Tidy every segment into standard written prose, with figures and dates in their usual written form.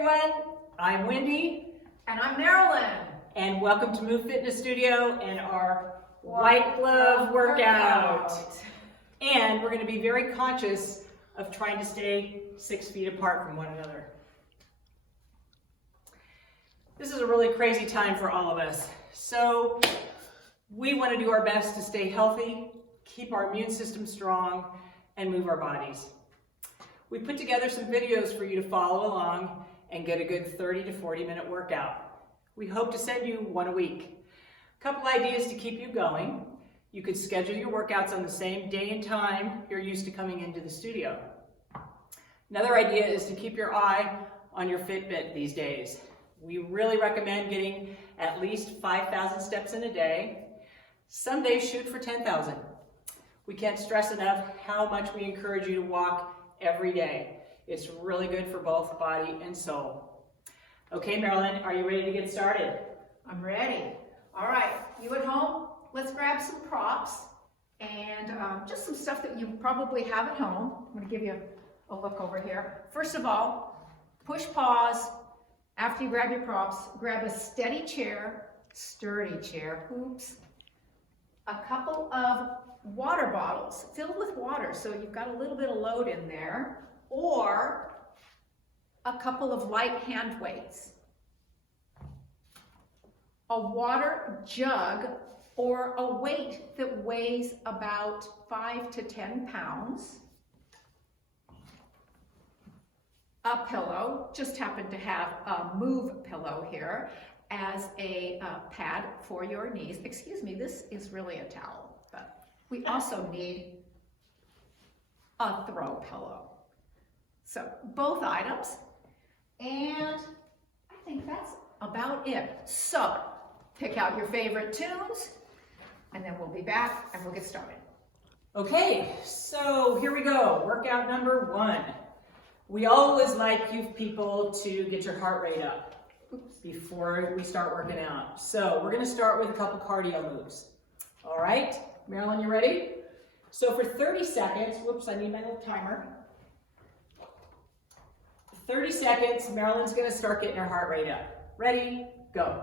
everyone, I'm Wendy. And I'm Marilyn. And welcome to Move Fitness Studio and our White Glove Workout. And we're going to be very conscious of trying to stay 6 feet apart from one another. This is a really crazy time for all of us. So we want to do our best to stay healthy, keep our immune system strong, and move our bodies. We put together some videos for you to follow along and get a good 30 to 40 minute workout. We hope to send you one a week. A couple ideas to keep you going. You could schedule your workouts on the same day and time you're used to coming into the studio. Another idea is to keep your eye on your Fitbit these days. We really recommend getting at least 5,000 steps in a day. Some days shoot for 10,000. We can't stress enough how much we encourage you to walk every day. It's really good for both body and soul. Okay, Marilyn, are you ready to get started? I'm ready. All right, you at home, let's grab some props and just some stuff that you probably have at home. I'm going to give you a look over here. First of all, push pause. After you grab your props, grab a steady chair, sturdy chair, a couple of water bottles filled with water, so you've got a little bit of load in there, or a couple of light hand weights, a water jug, or a weight that weighs about 5 to 10 pounds, a pillow, just happen to have a Move pillow here as a pad for your knees. Excuse me, this is really a towel, but we also need a throw pillow. So both items, and I think that's about it. So pick out your favorite tunes, and then we'll be back and we'll get started. Okay, so here we go. Workout number 1. We always like you people to get your heart rate up before we start working out. So we're going to start with a couple cardio moves. All right, Marilyn, you ready? So for 30 seconds, I need my little timer. 30 seconds, Marilyn's going to start getting her heart rate up. Ready? Go.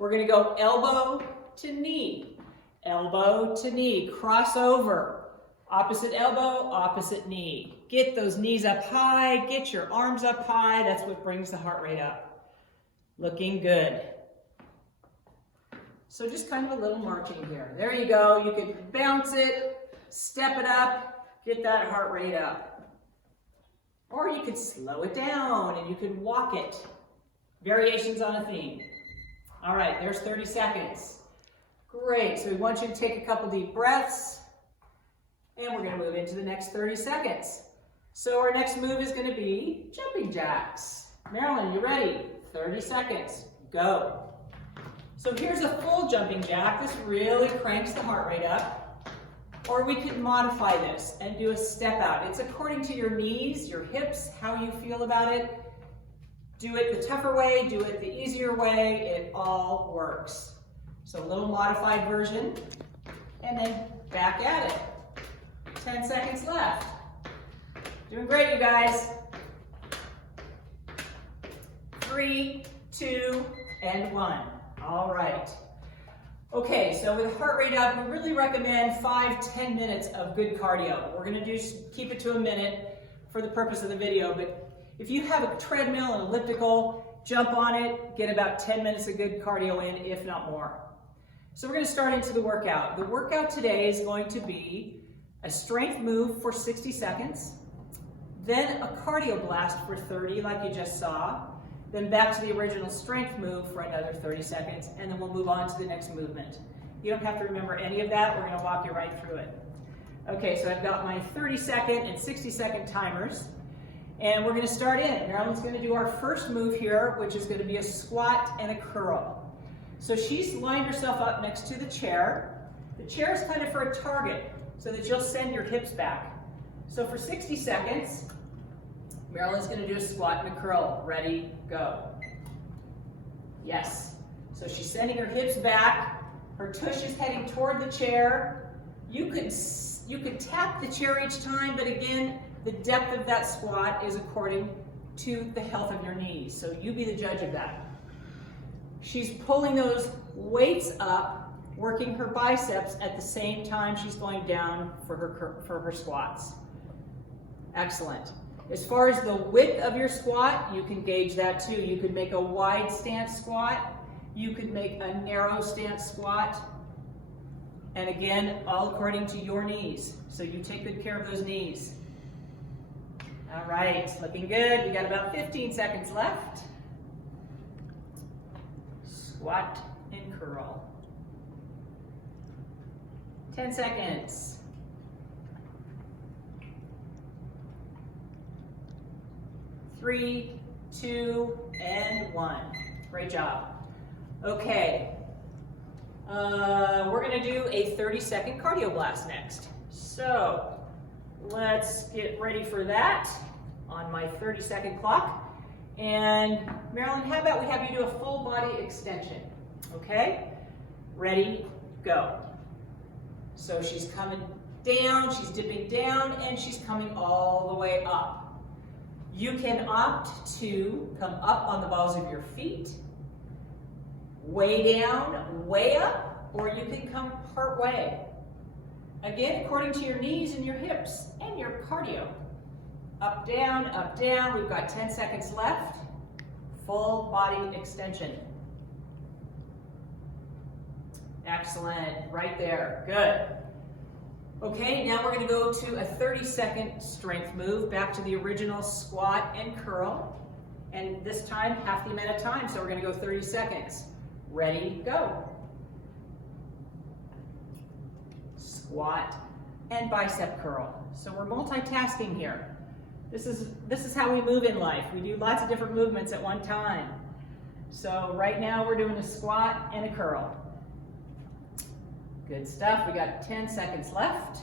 We're going to go elbow to knee, cross over. Opposite elbow, opposite knee. Get those knees up high, get your arms up high. That's what brings the heart rate up. Looking good. So just kind of a little marching here. There you go. You can bounce it, step it up, get that heart rate up. Or you could slow it down and you could walk it. Variations on a theme. All right, there's 30 seconds. Great. So we want you to take a couple deep breaths. And we're going to move into the next 30 seconds. So our next move is going to be jumping jacks. Marilyn, you ready? 30 seconds. Go. So here's a full jumping jack. This really cranks the heart rate up. Or we could modify this and do a step out. It's according to your knees, your hips, how you feel about it. Do it the tougher way, do it the easier way. It all works. So a little modified version. And then back at it. 10 seconds left. Doing great, you guys. 3, 2, and 1. All right. Okay, so with heart rate up, we really recommend 5-10 minutes of good cardio. We're going to keep it to a minute for the purpose of the video, but if you have a treadmill, an elliptical, jump on it, get about 10 minutes of good cardio in, if not more. So we're going to start into the workout. The workout today is going to be a strength move for 60 seconds, then a cardio blast for 30 like you just saw, then back to the original strength move for another 30 seconds, and then we'll move on to the next movement. You don't have to remember any of that. We're going to walk you right through it. Okay, so I've got my 30-second and 60-second timers, and we're going to start in. Marilyn's going to do our first move here, which is going to be a squat and a curl. So she's lined herself up next to the chair. The chair is kind of for a target, so that you'll send your hips back. So for 60 seconds, Marilyn's going to do a squat and a curl. Ready, go. Yes. So she's sending her hips back. Her tush is heading toward the chair. You could tap the chair each time, but again, the depth of that squat is according to the health of your knees. So you be the judge of that. She's pulling those weights up, working her biceps at the same time she's going down for her squats. Excellent. As far as the width of your squat, you can gauge that too. You could make a wide stance squat. You could make a narrow stance squat. And again, all according to your knees. So you take good care of those knees. All right, looking good. We got about 15 seconds left. Squat and curl. 10 seconds. 3, 2, and 1. Great job. Okay. We're going to do a 30-second cardio blast next. So let's get ready for that on my 30-second clock. And Marilyn, how about we have you do a full body extension? Okay? Ready, go. So she's coming down, she's dipping down, and she's coming all the way up. You can opt to come up on the balls of your feet, way down, way up, or you can come part way. Again, according to your knees and your hips and your cardio. Up, down, up, down. We've got 10 seconds left. Full body extension. Excellent, right there, good. Okay, now we're going to go to a 30-second strength move, back to the original squat and curl. And this time, half the amount of time, so we're going to go 30 seconds. Ready, go. Squat and bicep curl. So we're multitasking here. This is how we move in life. We do lots of different movements at one time. So right now we're doing a squat and a curl. Good stuff. We got 10 seconds left.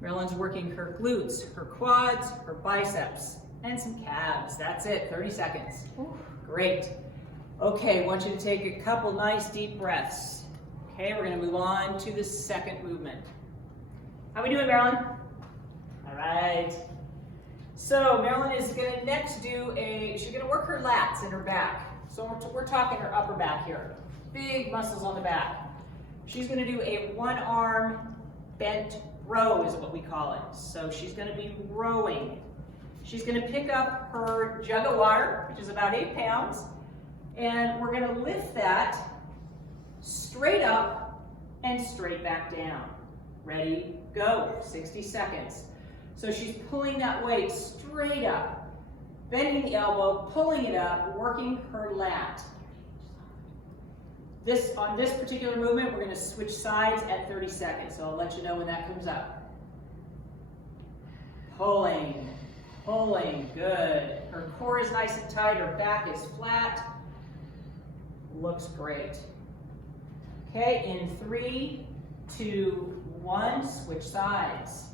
Marilyn's working her glutes, her quads, her biceps, and some calves. That's it, 30 seconds. Great. Okay, I want you to take a couple nice deep breaths. Okay, we're going to move on to the second movement. How we doing, Marilyn? All right. So Marilyn is going to next she's going to work her lats and her back. So we're talking her upper back here. Big muscles on the back. She's going to do a one-arm bent row is what we call it. So she's going to be rowing. She's going to pick up her jug of water, which is about 8 pounds, and we're going to lift that straight up and straight back down. Ready, go, 60 seconds. So she's pulling that weight straight up, bending the elbow, pulling it up, working her lat. On this particular movement, we're going to switch sides at 30 seconds, so I'll let you know when that comes up. Pulling, pulling, good. Her core is nice and tight, her back is flat. Looks great. Okay, in 3, 2, 1, switch sides.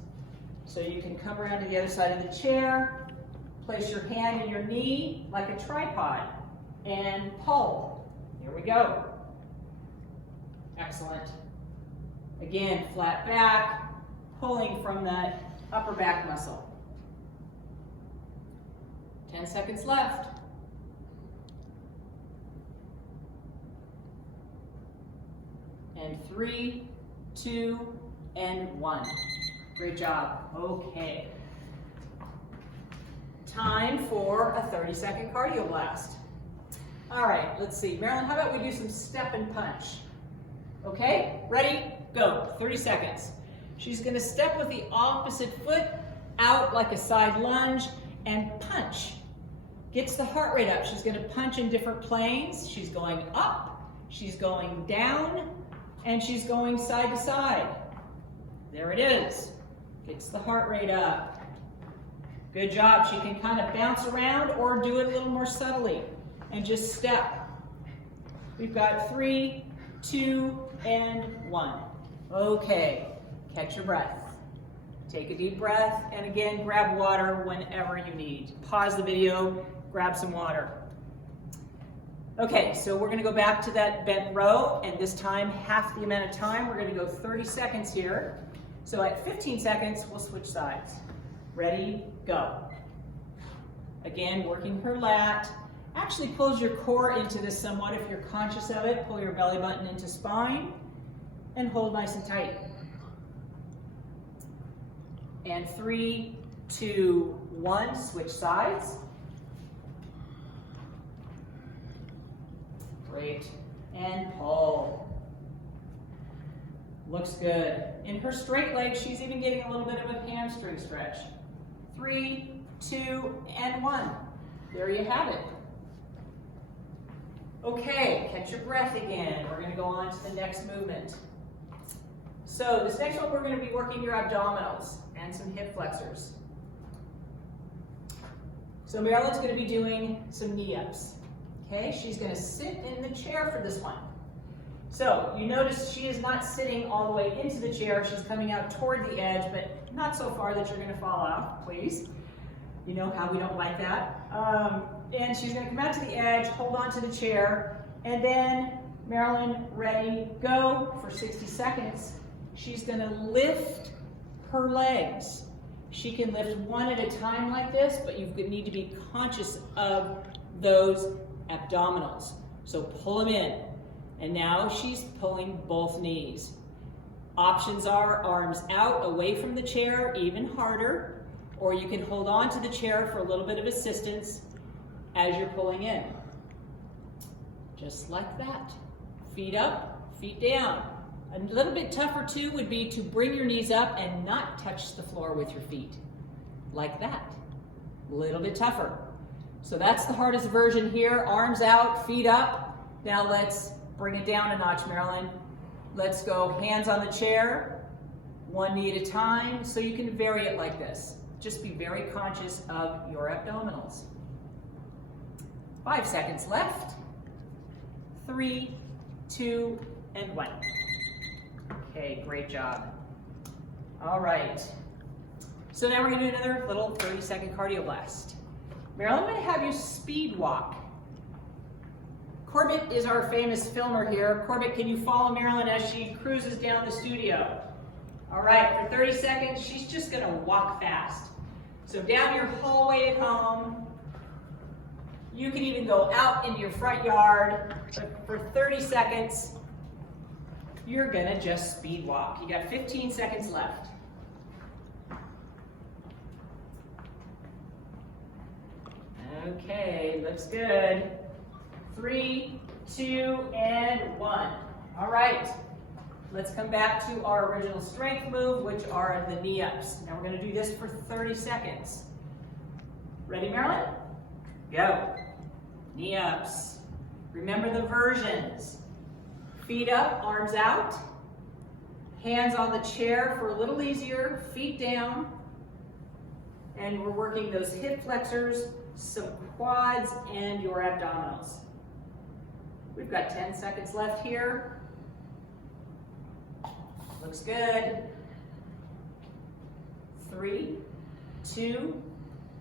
So you can come around to the other side of the chair, place your hand in your knee like a tripod, and pull. Here we go. Excellent. Again, flat back, pulling from that upper back muscle. 10 seconds left. And 3, 2, and 1. Great job. Okay. Time for a 30-second cardio blast. All right, let's see. Marilyn, how about we do some step and punch? Okay, ready, go. 30 seconds. She's going to step with the opposite foot out like a side lunge and punch. Gets the heart rate up. She's going to punch in different planes. She's going up, she's going down, and she's going side to side. There it is. Gets the heart rate up. Good job. She can kind of bounce around or do it a little more subtly and just step. We've got 3, 2, and 1. Okay, catch your breath. Take a deep breath, and again, grab water whenever you need. Pause the video, grab some water. Okay, so we're gonna go back to that bent row, and this time, half the amount of time. We're gonna go 30 seconds here. So at 15 seconds, we'll switch sides. Ready, go. Again, working her lat. Actually pulls your core into this somewhat if you're conscious of it. Pull your belly button into spine and hold nice and tight. And 3, 2, 1, switch sides. Great. And pull. Looks good. In her straight leg, she's even getting a little bit of a hamstring stretch. 3, 2, and 1. There you have it. Okay, catch your breath again. We're going to go on to the next movement. So this next one, we're going to be working your abdominals and some hip flexors. So Marilyn's going to be doing some knee ups. Okay, she's going to sit in the chair for this one. So you notice she is not sitting all the way into the chair. She's coming out toward the edge, but not so far that you're going to fall off, please. You know how we don't like that. And she's going to come out to the edge, hold on to the chair, and then Marilyn, ready, go for 60 seconds. She's going to lift her legs. She can lift one at a time like this, but you need to be conscious of those abdominals. So pull them in. And now she's pulling both knees. Options are arms out, away from the chair, even harder, or you can hold on to the chair for a little bit of assistance as you're pulling in. Just like that. Feet up, feet down. A little bit tougher too would be to bring your knees up and not touch the floor with your feet. Like that. A little bit tougher. So that's the hardest version here. Arms out, feet up. Now let's bring it down a notch, Marilyn. Let's go hands on the chair, one knee at a time, so you can vary it like this. Just be very conscious of your abdominals. 5 seconds left. 3, 2, and 1. Okay, great job. All right. So now we're going to do another little 30-second cardio blast. Marilyn, I'm going to have you speed walk. Corbett is our famous filmer here. Corbett, can you follow Marilyn as she cruises down the studio? All right, for 30 seconds, she's just going to walk fast. So down your hallway at home, you can even go out into your front yard, but for 30 seconds, you're going to just speed walk. You got 15 seconds left. Okay, looks good. 3, 2, and 1. All right, let's come back to our original strength move, which are the knee ups. Now we're going to do this for 30 seconds. Ready, Marilyn? Go. Knee ups. Remember the versions. Feet up, arms out. Hands on the chair for a little easier. Feet down. And we're working those hip flexors, some quads, and your abdominals. We've got 10 seconds left here. Looks good. 3, 2,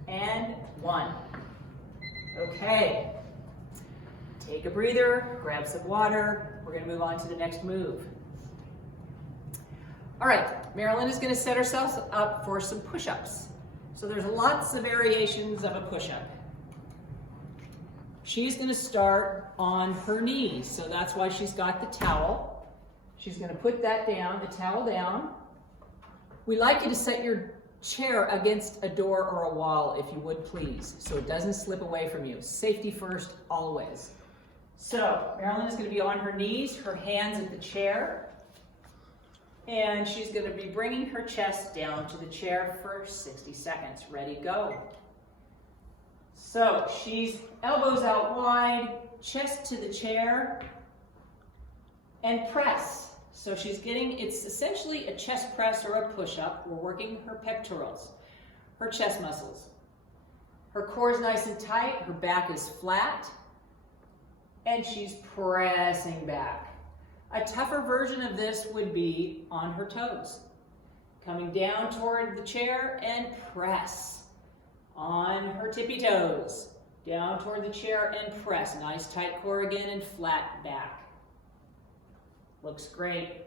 and 1. Okay. Take a breather, grab some water. We're going to move on to the next move. All right, Marilyn is going to set herself up for some push-ups. So there's lots of variations of a push-up. She's going to start on her knees, so that's why she's got the towel. She's going to put that down, the towel down. We like you to set your chair against a door or a wall, if you would please, so it doesn't slip away from you. Safety first, always. So Marilyn is going to be on her knees, her hands at the chair, and she's going to be bringing her chest down to the chair for 60 seconds. Ready, go. So she's elbows out wide, chest to the chair, and press. So she's getting, it's essentially a chest press or a push-up. We're working her pectorals, her chest muscles. Her core is nice and tight, her back is flat, and she's pressing back. A tougher version of this would be on her toes. Coming down toward the chair and press. On her tippy toes, down toward the chair and press. Nice tight core again and flat back. Looks great.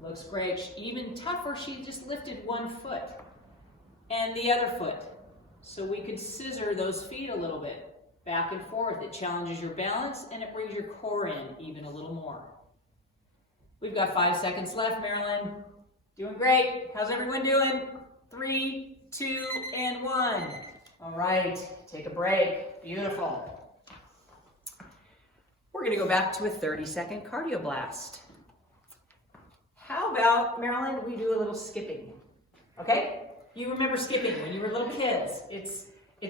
Looks great. Even tougher, she just lifted one foot and the other foot. So we could scissor those feet a little bit, back and forth. It challenges your balance and it brings your core in even a little more. We've got 5 seconds left, Marilyn. Doing great. How's everyone doing? 3, 2, and 1. All right, take a break. Beautiful. We're gonna go back to a 30-second cardio blast. How about, Marilyn, we do a little skipping, okay? You remember skipping when you were little kids. It's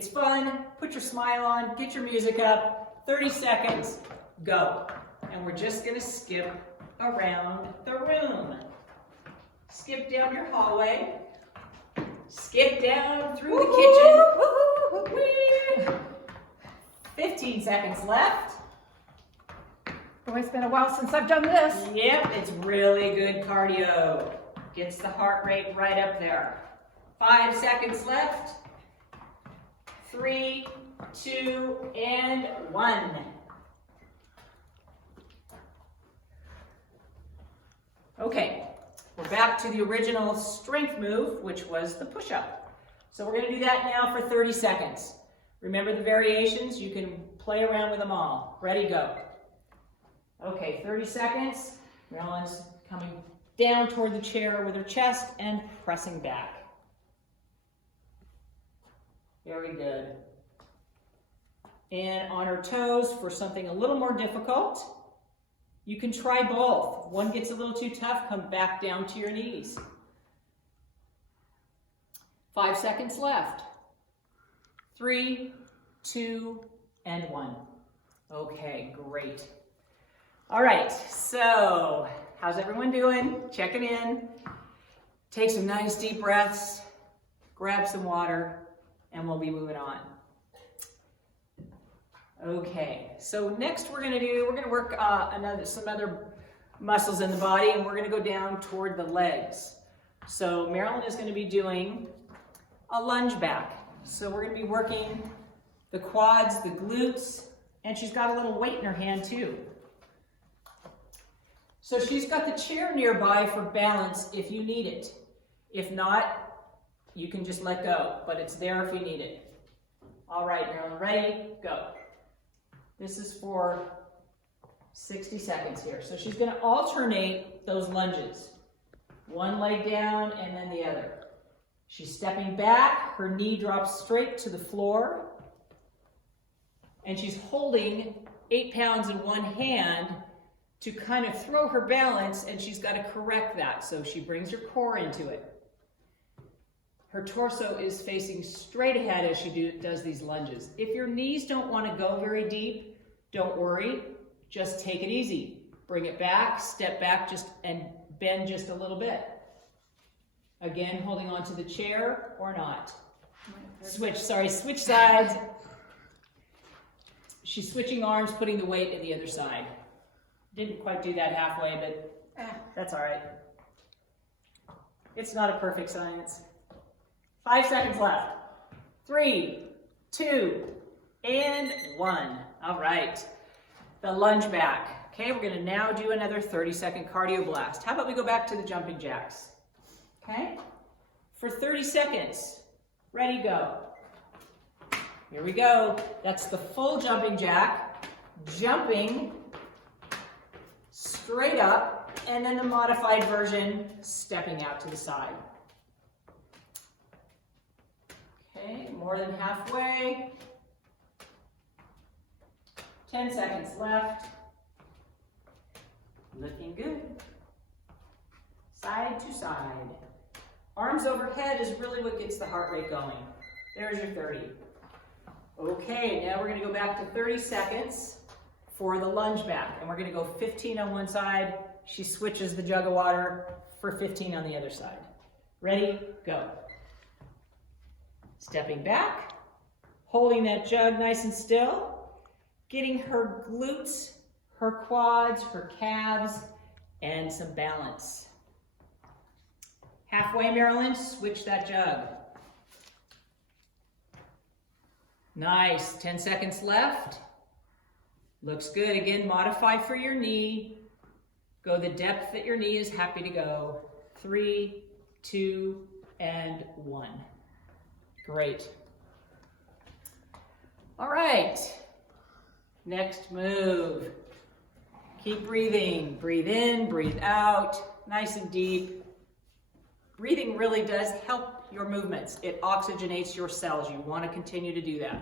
fun, put your smile on, get your music up, 30 seconds, go. And we're just gonna skip around the room. Skip down your hallway, skip down through the kitchen. 15 seconds left. Oh, it's been a while since I've done this. Yep, it's really good cardio. Gets the heart rate right up there. 5 seconds left. 3, 2, and 1. Okay, we're back to the original strength move, which was the push-up. So we're gonna do that now for 30 seconds. Remember the variations? You can play around with them all. Ready, go. Okay, 30 seconds. Marilyn's coming down toward the chair with her chest and pressing back. Very good. And on her toes for something a little more difficult. You can try both. One gets a little too tough, come back down to your knees. 5 seconds left. 3, 2, and 1. Okay, great. All right, so how's everyone doing? Checking in. Take some nice deep breaths, grab some water, and we'll be moving on. Okay, so next we're gonna work some other muscles in the body, and we're gonna go down toward the legs. So Marilyn is gonna be doing a lunge back. So we're gonna be working the quads, the glutes, and she's got a little weight in her hand too. So she's got the chair nearby for balance if you need it. If not, you can just let go, but it's there if you need it. All right, Marilyn, ready? Go. This is for 60 seconds here. So she's gonna alternate those lunges. One leg down and then the other. She's stepping back, her knee drops straight to the floor, and she's holding 8 pounds in one hand to kind of throw her balance, and she's got to correct that. So she brings her core into it. Her torso is facing straight ahead as she does these lunges. If your knees don't want to go very deep, don't worry. Just take it easy. Bring it back, step back, and bend just a little bit. Again, holding onto the chair or not. Switch sides. She's switching arms, putting the weight at the other side. Didn't quite do that halfway, but that's all right. It's not a perfect science. 5 seconds left. 3, 2, and 1. All right. The lunge back. Okay, we're gonna now do another 30-second cardio blast. How about we go back to the jumping jacks? Okay? For 30 seconds. Ready, go. Here we go. That's the full jumping jack. Jumping straight up, and then the modified version, stepping out to the side. Okay, more than halfway. 10 seconds left. Looking good. Side to side. Arms overhead is really what gets the heart rate going. There's your 30. Okay, now we're gonna go back to 30 seconds for the lunge back, and we're gonna go 15 on one side. She switches the jug of water for 15 on the other side. Ready, go. Stepping back, holding that jug nice and still, getting her glutes, her quads, her calves, and some balance. Halfway, Marilyn, switch that jug. Nice, 10 seconds left. Looks good. Again, modify for your knee. Go the depth that your knee is happy to go. 3, 2, and 1. Great. All right. Next move. Keep breathing. Breathe in, breathe out, nice and deep. Breathing really does help your movements. It oxygenates your cells. You want to continue to do that.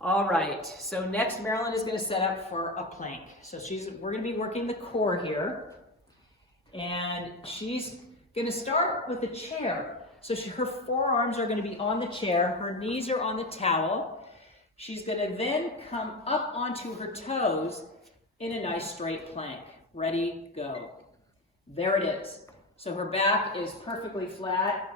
All right, so next Marilyn is going to set up for a plank. So we're going to be working the core here. And she's going to start with a chair. So her forearms are going to be on the chair. Her knees are on the towel. She's going to then come up onto her toes in a nice straight plank. Ready, go. There it is. So her back is perfectly flat.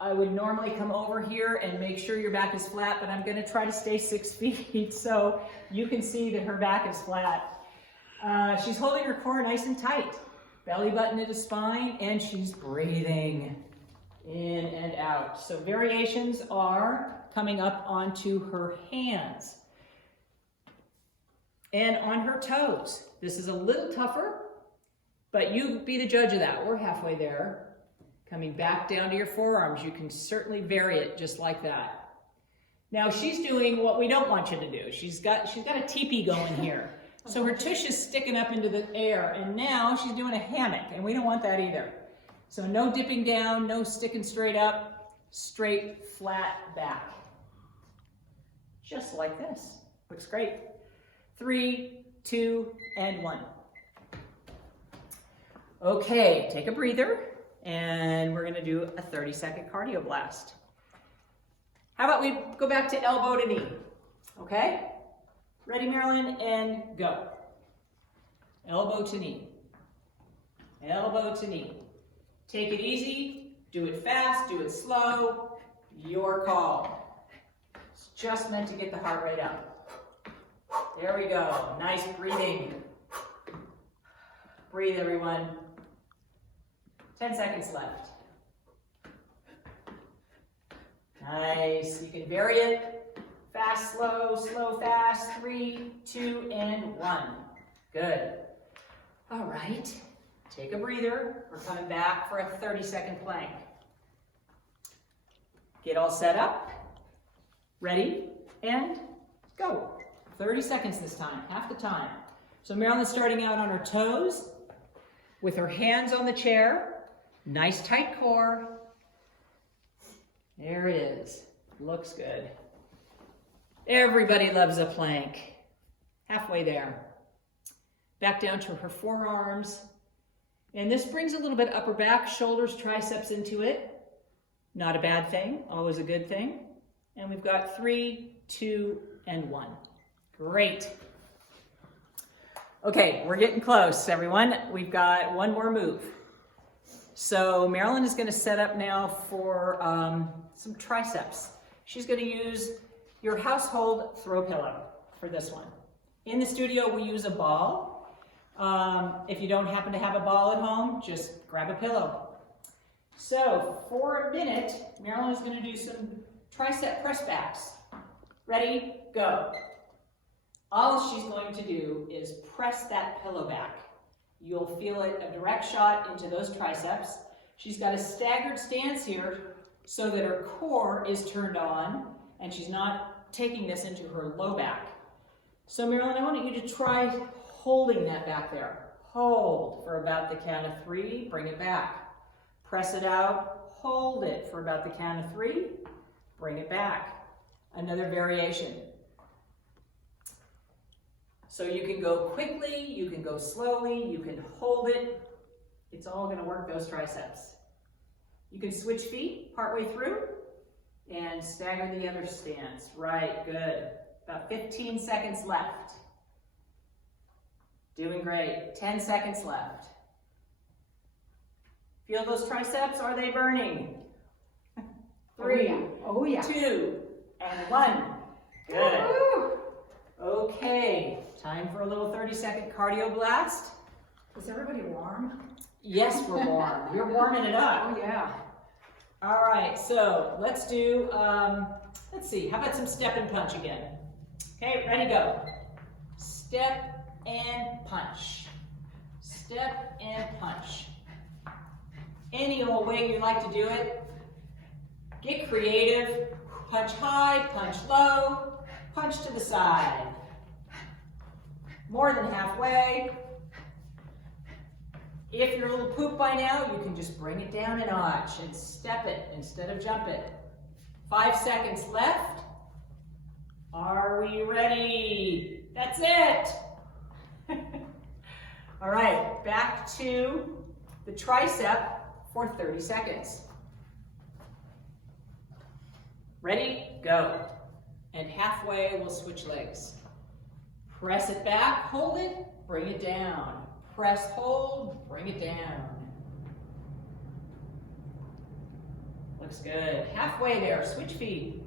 I would normally come over here and make sure your back is flat, but I'm going to try to stay 6 feet so you can see that her back is flat. She's holding her core nice and tight. Belly button to the spine, and she's breathing in and out. So variations are coming up onto her hands and on her toes. This is a little tougher, but you be the judge of that. We're halfway there. Coming back down to your forearms, you can certainly vary it just like that. Now she's doing what we don't want you to do. She's got a teepee going here. So her tush is sticking up into the air, and now she's doing a hammock, and we don't want that either. So no dipping down, no sticking straight up, straight, flat back. Just like this. Looks great. 3, 2, and 1. Okay, take a breather. And we're going to do a 30-second cardio blast. How about we go back to elbow to knee? Okay? Ready, Marilyn? And go. Elbow to knee. Elbow to knee. Take it easy. Do it fast. Do it slow. Your call. It's just meant to get the heart rate up. There we go. Nice breathing. Breathe, everyone. 10 seconds left. Nice. You can vary it. Fast, slow, slow, fast. 3, 2, and 1. Good. All right. Take a breather. We're coming back for a 30-second plank. Get all set up. Ready, and go. 30 seconds this time, half the time. So Marilyn's starting out on her toes with her hands on the chair. Nice tight core. There it is. Looks good. Everybody loves a plank. Halfway there. Back down to her forearms. And this brings a little bit upper back, shoulders, triceps into it. Not a bad thing, always a good thing. And we've got 3, 2, and 1. Great. Okay, we're getting close, everyone. We've got one more move. So Marilyn is going to set up now for some triceps. She's going to use your household throw pillow for this one. In the studio, we use a ball. If you don't happen to have a ball at home, just grab a pillow. So for a minute, Marilyn is going to do some tricep press backs. Ready, go. All she's going to do is press that pillow back. You'll feel it a direct shot into those triceps. She's got a staggered stance here so that her core is turned on and she's not taking this into her low back. So Marilyn, I want you to try holding that back there. Hold for about the count of 3, bring it back. Press it out, hold it for about the count of 3, bring it back. Another variation. So you can go quickly, you can go slowly, you can hold it. It's all going to work those triceps. You can switch feet partway through and stagger the other stance. Right, good. About 15 seconds left. Doing great. 10 seconds left. Feel those triceps? Are they burning? 3, oh yeah. 2, and 1. Good. Woo! Okay, time for a little 30-second cardio blast. Is everybody warm? Yes, we're warm. You're warming it up. Oh yeah. All right, so let's do, let's see, how about some step and punch again? Okay, ready, go. Step and punch. Step step and punch. Any old way you like to do it. Get creative. Punch high, punch low, punch to the side. More than halfway. If you're a little pooped by now, you can just bring it down a notch and step it instead of jump it. 5 seconds left. Are we ready? That's it. All right, back to the tricep for 30 seconds. Ready? Go. And halfway, we'll switch legs. Press it back, hold it, bring it down. Press, hold, bring it down. Looks good. Halfway there, switch feet.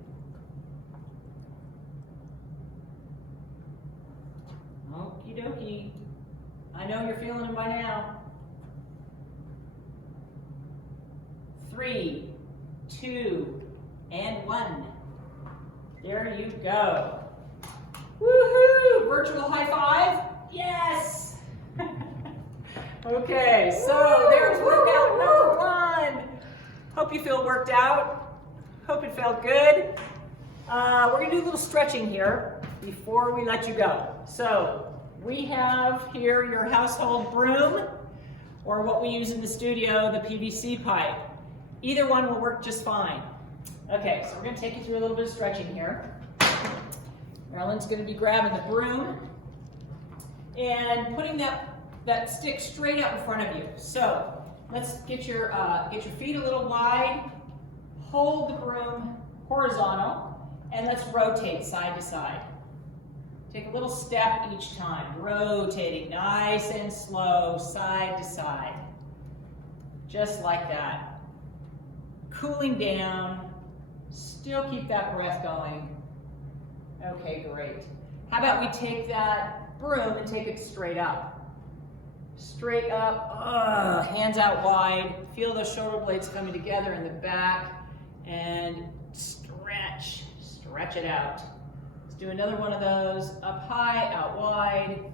Okie dokie. I know you're feeling them by now. 3, 2, and 1. There you go. Woohoo! Virtual high five. Yes! Okay, so there's workout number 1. Hope you feel worked out. Hope it felt good. We're gonna do a little stretching here before we let you go. So we have here your household broom, or what we use in the studio, the PVC pipe. Either one will work just fine. Okay, so we're gonna take you through a little bit of stretching here. Marilyn's gonna be grabbing the broom and putting that stick straight out in front of you. So let's get your feet a little wide, hold the broom horizontal, and let's rotate side to side. Take a little step each time, rotating nice and slow, side to side. Just like that. Cooling down, still keep that breath going. Okay, great. How about we take that broom and take it straight up? Straight up, hands out wide. Feel those shoulder blades coming together in the back, and stretch it out. Let's do another one of those. Up high, out wide.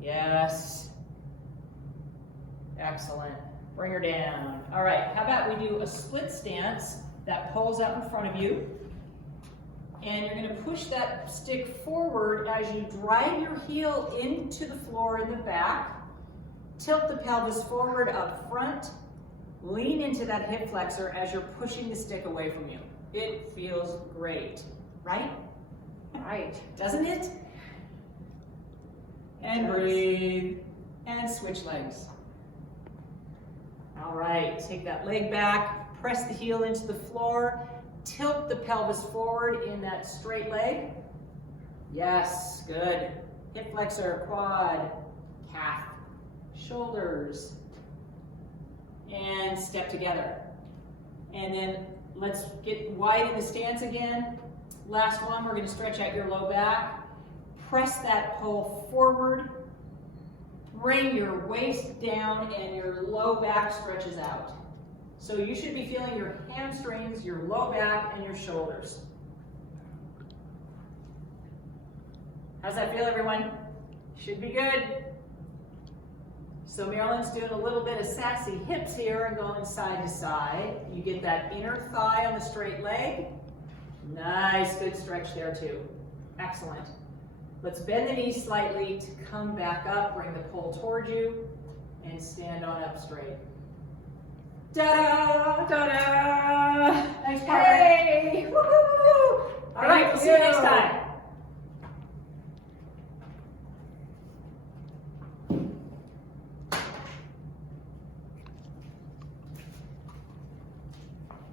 Yes. Excellent. Bring her down. All right, how about we do a split stance that pulls out in front of you. And you're gonna push that stick forward as you drive your heel into the floor in the back. Tilt the pelvis forward up front. Lean into that hip flexor as you're pushing the stick away from you. It feels great, right? Right. Doesn't it? And breathe. And switch legs. All right, take that leg back, press the heel into the floor, tilt the pelvis forward in that straight leg. Yes, good. Hip flexor, quad, calf, shoulders, and step together. And then let's get wide in the stance again. Last one, we're gonna stretch out your low back. Press that pole forward. Bring your waist down and your low back stretches out. So you should be feeling your hamstrings, your low back, and your shoulders. How's that feel, everyone? Should be good. So Marilyn's doing a little bit of sassy hips here and going side to side. You get that inner thigh on the straight leg. Nice, good stretch there too. Excellent. Let's bend the knees slightly to come back up, bring the pole toward you, and stand on up straight. Da-da, da-da.